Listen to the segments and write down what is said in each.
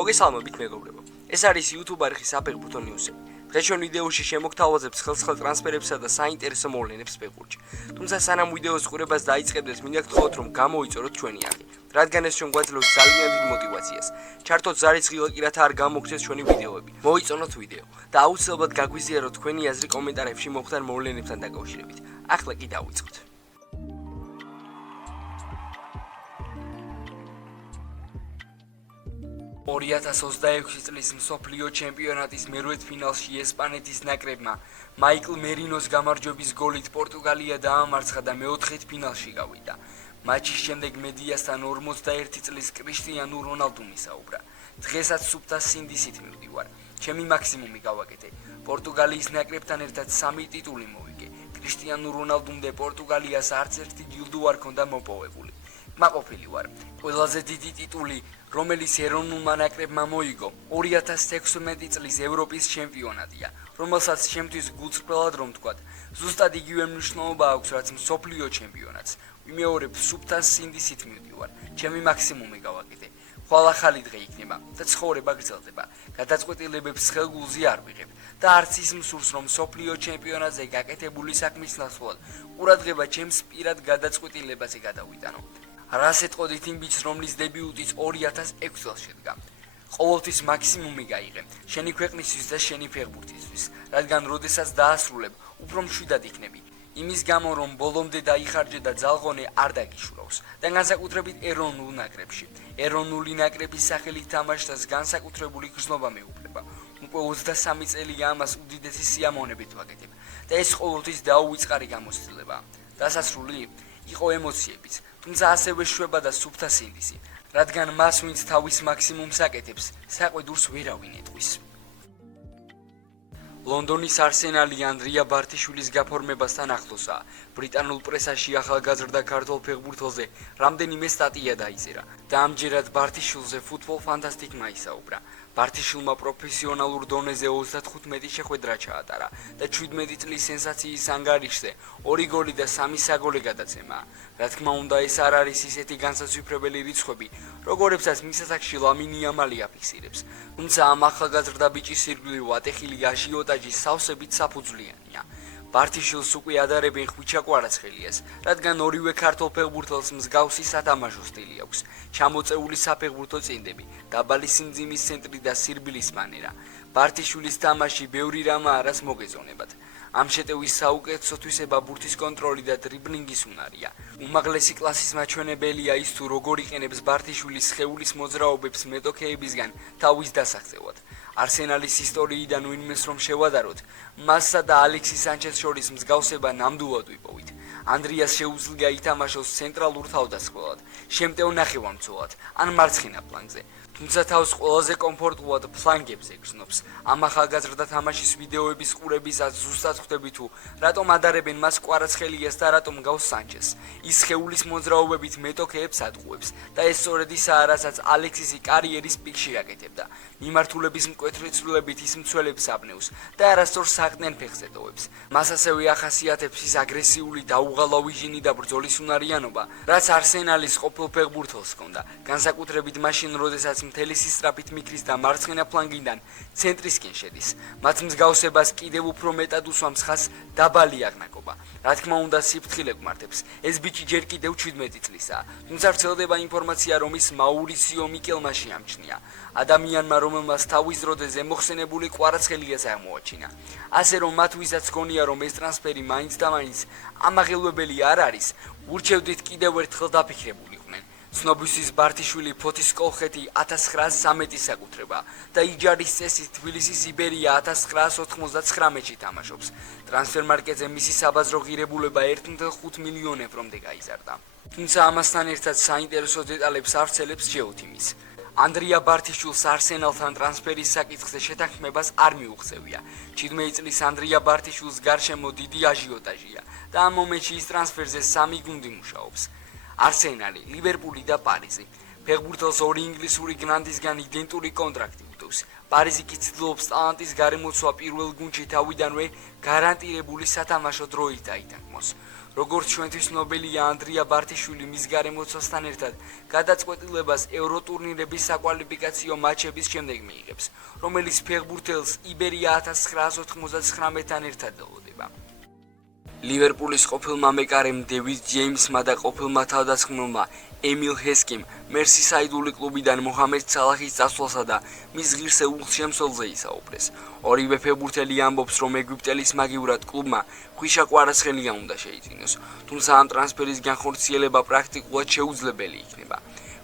მოგესალმებით მეგობრებო. ეს არის YouTube არხი საფეხბურთო ნიუსები. დღეს ჩვენ ვიდეოში შემოგთავაზებთ ხელსხელ ტრანსფერებსა და საინტერესო მოვლენებს ფეხბურთში. თუმცა სანამ ვიდეოს ყურებას დაიწყებდეთ, მინდა გთხოვოთ რომ გამოიწოროთ ჩვენი არხი, რადგან ეს ჩვენ გვაძლევს ძალიან დიდ мотивაციას. ჩართოთ ზარისხილ კი რათა არ გამოგცეს ჩვენი ვიდეოები. მოიწონოთ ვიდეო და აუცილებლად გაგვიზიაროთ თქვენი აზრი კომენტარებში მომხდარ მოვლენებთან დაკავშირებით. ახლა კი დავიწყოთ. 2026 წლის მსოფლიო ჩემპიონატის მერვედფინალში ესპანეთის ნაკრებმა მაიკლ მერინოს გამარჯვების გოლით პორტუგალია დაამარცხა და მეოთხედ ფინალში გავიდა. მატჩის შემდეგ მედიასთან 41 წლის კრისტიანო რონალდუმ ისაუბრა. დღესაც სუფთა სინდისით მივდივარ. ჩემი მაქსიმუმი გავაკეთე. პორტუგალიის ნაკრებთან ერთად 3 ტიტული მოვიგე. კრისტიანო რონალდუმ და პორტუგალიას არც ერთი ჯილდო არ ჰქონდა მოპოვებული. მაყოფილი ვარ. ყველაზე დიდი ტიტული, რომელიც ეროვნულმა ნაკრებმა მოიგო, 2016 წლის ევროპის ჩემპიონატია, რომელსაც ჩემთვის გულწრფელად რომ ვთქვათ, ზუსტად იგივე მნიშვნელობა აქვს, რაც მსოფლიო ჩემპიონატს. ვიმეორებ სუფთა სინდისით მივდივარ. ჩემი მაქსიმუმი გავაკეთე. ხვალ ახალი დღე იქნება და ცხოვრება გრძელდება. გადაწყვეტილებებს ხელგულზე არ ვიღებ და არც ის მსურს, რომ მსოფლიო ჩემპიონატზე გაკეთებული საქმის ნაცვლად ყურადღება ჩემს პირად გადაწყვეტილებაზე გადავიტანო. რას ეთყოდით იმ ბიჭს, რომლის დებიუტიც 2006 წელს შედგა. ყოველთვის მაქსიმუმი გაიღე, შენი ქვეყნისთვის და შენი ფეხბურთისთვის, რადგან როდესაც დაასრულებ, უფრო მშვიდად იქნები. იმის გამო, რომ ბოლომდე დაიხარჯე და ძალღონე არ დაგიშურავს და განსაკუთრებით ეროვნულ ნაკრებში. ეროვნული ნაკრების სახელით თამაშს განსაკუთრებული გრძნობა მეუფლება. უკვე 23 წელია ამას უდიდესი სიამოვნებით ვაკეთებ და ეს ყოველთვის დაუვიწყარი გამოცდილებაა. დასასრული იყო ემოციებიც, თუმცა ასევე შვება და სუფთა სინდისი, რადგან მას, ვინც თავის მაქსიმუმს აკეთებს, საყვედურს ვერავინ ეტყვის. ლონდონის არსენალი ანდრია ბარტიშვილის გაფორმებასთან ახლოსაა. ბრიტანულ პრესაში ახალგაზრდა ქართველ ფეხბურთელზე რამდენიმე სტატია დაიწერა და ამჯერად ბარტიშვილზე Football Fantastic-მა ისაუბრა. ბარტიშვილმა პროფესიონალურ დონეზე 35 შეხვედრა ჩაატარა და 17 წლის სენსაციის ანგარიშზე 2 გოლი და 3 საგოლე გადაცემა. რა თქმა უნდა, ეს არ არის ისეთი განსაცვიფრებელი რიცხვები, როგორებსაც მის ასაკში ლამინ იამალი აფიქსირებს. თუმცა ამ ახალგაზრდა ბიჭის ირგვლივ ატეხილი აჟიოტაჟი სავსებით საფუძვლიანია. ბარტიშვილს უკვე ადარებენ ხვიჩა კვარაცხელიას, რადგან ორივე ქართველ ფეხბურთელს მსგავსი სათამაშო სტილი აქვს, ჩამოწეული საფეხბურთო წინდები, დაბალი სიმძიმის ცენტრი და სირბილის მანერა. ბარტიშვილის თამაში ბევრი რამა არას მოგეწონებათ. ამ შეტევის საუკეთესო თვისება ბურთის კონტროლი და დრიბლინგის უნარია. უმაღლესი კლასის მაჩვენებელია ის, თუ როგორ იყენებს ბარტიშვილის სხეულის მოძრაობებს მეტოქეებისგან თავის დასაღწევად. არსენალის ისტორიიდან ვინმეს რომ შევადაროთ, მასსა და ალექსის სანჩეს შორის მსგავსება ნამდვილად ვიპოვით. ანდრიას შეუძლია ითამაშოს ცენტრალურ თავდასხმელად, შემტევ ნახევარმცველად ან მარცხენა ფლანგზე. თუმცა თავს ყველაზე კომფორტულად ფლანგებზე გრძნობს. ამ ახალგაზრდა თამაშის ვიდეოების ყურებისას ზუსტად ხვდები თუ რატომ ადარებენ მას კვარაცხელიას და რატომ გავს სანჩეს. ის სხეულის მოძრაობებით მეტოქეებს ატყუებს და ეს სწორედ ისაა, რასაც ალექსისი კარიერის პიკში აკეთებდა. მიმართულების მკვეთრი ცვლილებით ის მცველებს აბნევს და არასწორ საყრდენ ფეხზე ტოვებს. მას ასევე ახასიათებს ის აგრესიული დაუღალავი ჟინი და ბრძოლის უნარიანობა, რაც არსენალის ყოფილ ფეხბურთელს ჰქონდა, განსაკუთრებით მაშინ, როდესაც მთელი სისწრაფით მიქრის და მარცხენა ფლანგიდან ცენტრისკენ შედის. მათ მსგავსებას კიდევ უფრო მეტად უსვამს ხას დაბალი აღნაგობა. რა თქმა უნდა, სიფრთხილე გვმართებს. ეს ბიჭი ჯერ კიდევ 17 წლისაა, თუმცა ვრცელდება ინფორმაცია, რომ ის მაურიციო მიკელმა შეამჩნია. ადამიანმა, რომელმაც თავის დროზე ზემოხსენებული კვარაცხელიას აღმოაჩინა. ასე რომ მათ ვისაც გონია, რომ ეს ტრანსფერი მაინც და მაინც ამაღელვებელი არ არის, ურჩევდით კიდევ ერთხელ დაფიქრებულიყვნენ. ცნობისთვის ბარტიშვილი ფოთის კოლხეთი 1913 საკუთრება და იჯარის წესით თბილისის იბერია 1999-ში თამაშობს. ტრანსფერმარკეტზე მისი საბაზრო ღირებულება 1.5 მილიონ ევრომდე გაიზარდა. თუმცა ამასთან ერთად საინტერესო დეტალებს ავრცელებს GeoTeam-ის. ანდრია ბარტიშვილს არსენალთან ტრანსფერის საკითხზე შეთანხმებას არ მიუღწევია. 17 წლის ანდრია ბარტიშვილს გარშემო დიდი აჟიოტაჟია და ამ მომენტში ის ტრანსფერზე 3 გუნდი მუშაობს. არსენალი, ლივერპული და პარიზი. ფეხბურთელს 2 ინგლისური გრანდისგან იდენტური კონტრაქტი უტევს. პარიზი კი ცდილობს ტალანტის გარემოცვა პირველ გუნდში თავიდანვე გარანტირებული სათამაშო დროით დაითანხმოს. როგორც ჩვენთვის ცნობილია, ანდრია ბართიშვილი მის გარემოცვასთან ერთად გადაწყვეტილებას ევროტურნირების საკვალიფიკაციო მატჩების შემდეგ მიიღებს, რომელიც ფეხბურთელს იბერია 1999-თან ერთად ელოდება. ლივერპულის ყოფილმა მეკარემ დევიდ ჯეიმსმა და ყოფილმა თავდამსხმელმა ემილ ჰესკიმ მერსისაიდული კლუბიდან მოჰამედ სალაჰის წასვლასა და მის ღირსეულ შემცველზე ისაუბრეს. ორივე ფეხბურთელი ამბობს, რომ ეგვიპტელის მაგივრად კლუბმა ხვიშა კვარაცხელია უნდა შეიძინოს, თუმცა ამ ტრანსფერის განხორციელება პრაქტიკულად შეუძლებელი იქნება.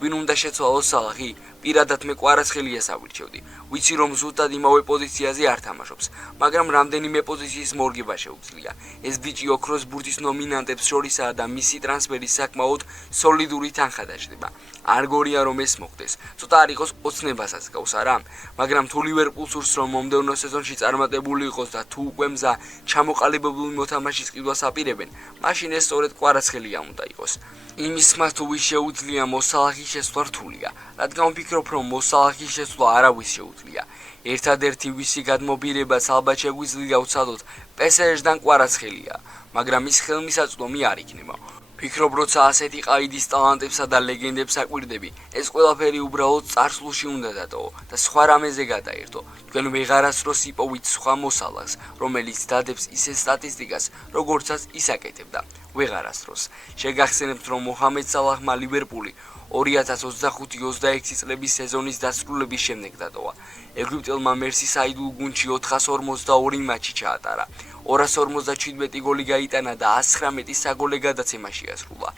ვინ უნდა შეცვალოს სალაჰი? პირადად მე კვარაცხელიას ავირჩევდი, ვიცი რომ ზუსტად იმავე პოზიციაზე არ თამაშობს, მაგრამ რამდენიმე პოზიციის მორგება შეუძლია. ეს ბიჭი ოქროს ბურთის ნომინანტებს შორისაა და მისი ტრანსფერი საკმაოდ სოლიდური თანხა დაჯდება. არ გორია რომ ეს მოხდეს, ცოტა არ იყოს ოცნებასაც გავს არა? მაგრამ თუ ლივერპულს სურს რომ მომდევნო სეზონში წარმატებული იყოს და თუ უკვე მზა ჩამოყალიბებული მოთამაშის ყიდვას აპირებენ, მაშინ ეს სწორედ კვარაცხელია უნდა იყოს. იმის მას თუ ვის შეუძლია მოსალაჰის შესვლა რთულია, რადგან ვფიქრობ, რომ მოსალაჰის შესვლა არავის შეუძლია. ერთადერთი ვისი გადმობირებაც ალბათ შეგვიძლია ვცადოთ PSG-დან კვარაცხელია, მაგრამ ის ხელმისაწვდომი არ იქნება. ვფიქრობ, როცა ასეთი ყაიდის ტალანტებსა და ლეგენდებს აკვირდები, ეს ყველაფერი უბრალოდ წარსულში უნდა დატოვო და სხვა რამეზე გადაერთო. თქვენ ვეღარასდროს იპოვით სხვა მოსალახს, რომელიც დადებს ისე სტატისტიკას, როგორცაც ის აკეთებდა. ვეღარასდროს. შეგახსენებთ, რომ მოჰამედ სალაჰმა ლივერპული 2025-26 წლების სეზონის დასრულების შემდეგ დატოვა. ეგვიპტელმა მერსისაიდულ გუნდში 442 მატჩი ჩაატარა. 257 გოლი გაიტანა და 119 საგოლე გადაცემა შეასრულა.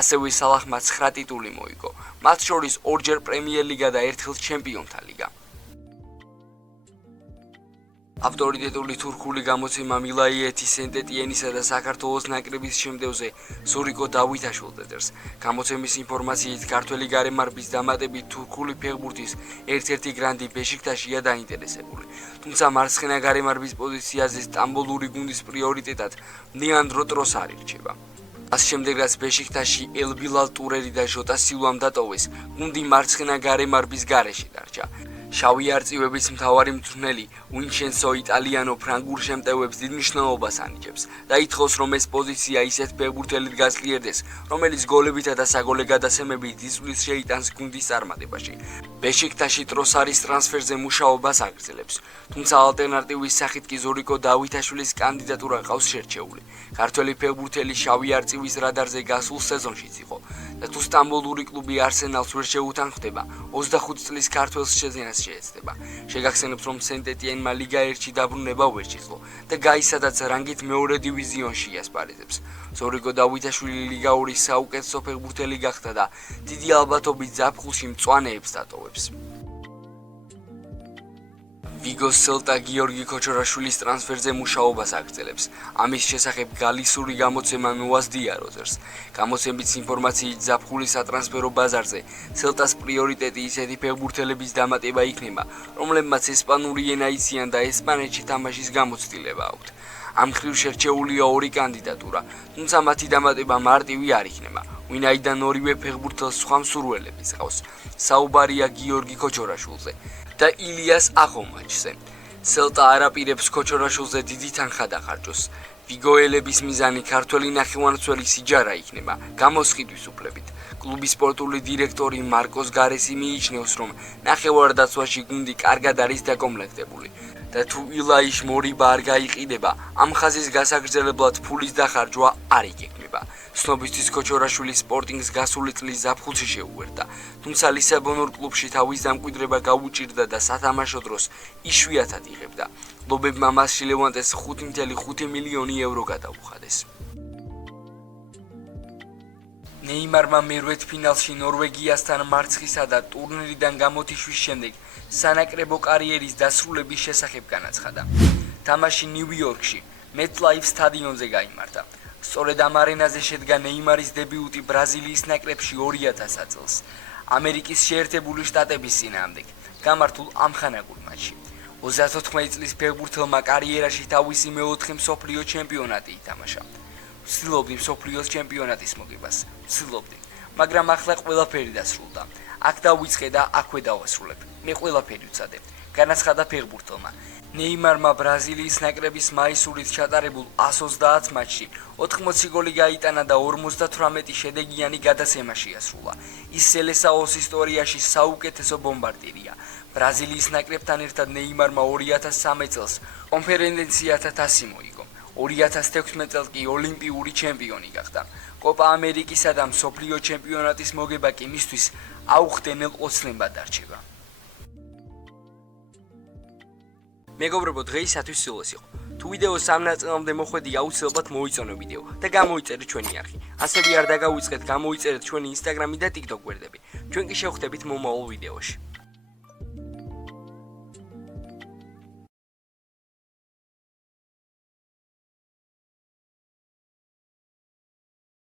ასევე სალაჰმა 9 ტიტული მოიგო, მათ შორის ორჯერ პრემიერ ლიგა და ერთხელ ჩემპიონთა ლიგა. ავტორიტეტული თურქული გამოცემა მილაიეთი სენტეტიენისა და საქართველოს ნაკრების შემდევზე ზურიკო დავითაშვილს წერს. გამოცემის ინფორმაციით, ქართველი გარემარბის დამატებით თურქული ფეხბურთის ერთ-ერთი გრანდი ბეშიქტაშია დაინტერესებული. თუმცა მარცხენა გარემარბის პოზიციაზე სტამბოლური გუნდის პრიორიტეტად ლეანდრო ტროსარი რჩება. მას შემდეგ, რაც ბეშიქტაში ელბილალ ტურერი და ჟოტა სილვამ დატოვეს, გუნდი მარცხენა გარემარბის გარეშე დარჩა. შავი არწივების მთავარი მწვრთნელი ვინჩენცო იტალიანო ფრანგულ შემტევებს დიდ მნიშვნელობას ანიჭებს და ითხოვს, რომ ეს პოზიცია ისეთ ფეხბურთელით გაძლიერდეს, რომელიც გოლებითა და საგოლე გადაცემებით იწვლის შეიტანს გუნდის წარმატებაში. ბეშიქტაში ტროსარის ტრანსფერზე მუშაობას აგრძელებს, თუმცა ალტერნატივის სახით კი ზურიკო დავითაშვილის კანდიდატურა ყავს შერჩეული. ქართველი ფეხბურთელი შავი არწივის რადარზე გასულ სეზონშიც იყო და თუ სტამბოლური კლუბი არსენალს ვერ შეუთანხმდება, 25 წლის ქართველს შეძენას შეეცდება. შეგახსენებთ, რომ სენტეტიენმა ლიგა 1-ში დაბრუნება ვერ შეძლო და გაისადაც რანგით მეორე დივიზიონში ასპარეზებს. ზურიკო დავითაშვილი ლიგა 2-ის საუკეთესო ფეხბურთელი გახდა და დიდი ალბათობით ზაფხულში მწვანეებს დატოვებს. ვიგოს სელტა გიორგი ქოჩორაშვილის ტრანსფერზე მუშაობას აგრძელებს. ამის შესახებ გალისური გამოცემა ნუას დიაროზერს. გამოცემის ინფორმაციით, ზაფხულის სატრანსფერო ბაზარზე სელტას პრიორიტეტი ისეთი ფეხბურთელების დამატება იქნება, რომლებმაც ესპანური ენა იციან და ესპანეთში თამაშის გამოცდილება აქვთ. ამ მხრივ შერჩეულია ორი კანდიდატურა, თუმცა მათი დამატება მარტივი არ იქნება, ვინაიდან ორივე ფეხბურთელს სხვა მსურველებიც ყავს. საუბარია გიორგი ქოჩორაშვილზე და ილიას ახომაჩზე. სელტა არაპირებს ქოჩორაშვილზე დიდი თანხა დახარჯოს. ვიგოელების მიზანი ქართველი ნახევარმცველი სიჯარა იქნება, გამოსყიდვის უფლებით. კლუბის სპორტული დირექტორი მარკოს გარესი მიიჩნევს, რომ ნახევარდაცვაში გუნდი კარგად არის დაკომპლექტებული და თუ ილაიშ მორიბა არ გაიყიდება, ამ ხაზის გასაგრძელებლად ფულის დახარჯვა არ იგეგმება. ცნობისთვის ქოჩორაშვილი სპორტინგს გასული წლის ზაფხულში შეუერთდა, თუმცა ლისაბონურ კლუბში თავის დამკვიდრება გაუჭირდა და სათამაშო დროს იშვიათად იღებდა. კლუბებმა მასში ლევანტეს 5.5 მილიონი ევრო გადაუხადეს. ნეიმარმა მერვედფინალში ნორვეგიასთან მარცხისა და ტურნირიდან გამოთიშვის შემდეგ სანაკრებო კარიერის დასრულების შესახებ განაცხადა. თამაში ნიუ-იორკში, MetLife სტადიონზე გაიმართა. სწორედ ამ არენაზე შედგა ნეიმარის დებიუტი ბრაზილიის ნაკრებში 2000 წელს, ამერიკის შეერთებული შტატების წინააღმდეგ, გამართულ ამხანაგურ მატჩში. 34 წლის ფეხბურთელმა კარიერაში თავისი მეოთხე მსოფლიო ჩემპიონატი ითამაშა. ვცდილობდი მსოფლიოს ჩემპიონატის მოგებას, მაგრამ ახლა ყველაფერი დასრულდა. აქ დავიწყე და აქვე დავასრულებ. მე ყველაფერი ვცადე, განაცხადა ფეხბურთელმა. ნეიმარმა ბრაზილიის ნაკრების მაისურით ჩატარებულ 130 მატჩში 80 გოლი გაიტანა და 58 შედეგიანი გადაცემა შეასრულა. ის სელესაოს ისტორიაში საუკეთესო ბომბარდირია. ბრაზილიის ნაკრებთან ერთად ნეიმარმა 2013 წელს კონფერენციათა თასი მოიგო. 2016 წელს კი ოლიმპიური ჩემპიონი გახდა. კოპა ამერიკისა და მსოფლიო ჩემპიონატის მოგება კი მისთვის აუხდენელ ოცნებად დარჩება. მეგობრებო, დღეისათვის სულ ეს იყო. თუ ვიდეოს ამ ნაწილამდე მოხვედი, აუცილებლად მოიწონო ვიდეო და გამოიწერეთ ჩვენი არხი. ასევე არ დაგავიწყეთ, გამოიწერეთ ჩვენი Instagram-ი და TikTok გვერდები. ჩვენ კი შევხვდებით მომავალ ვიდეოში.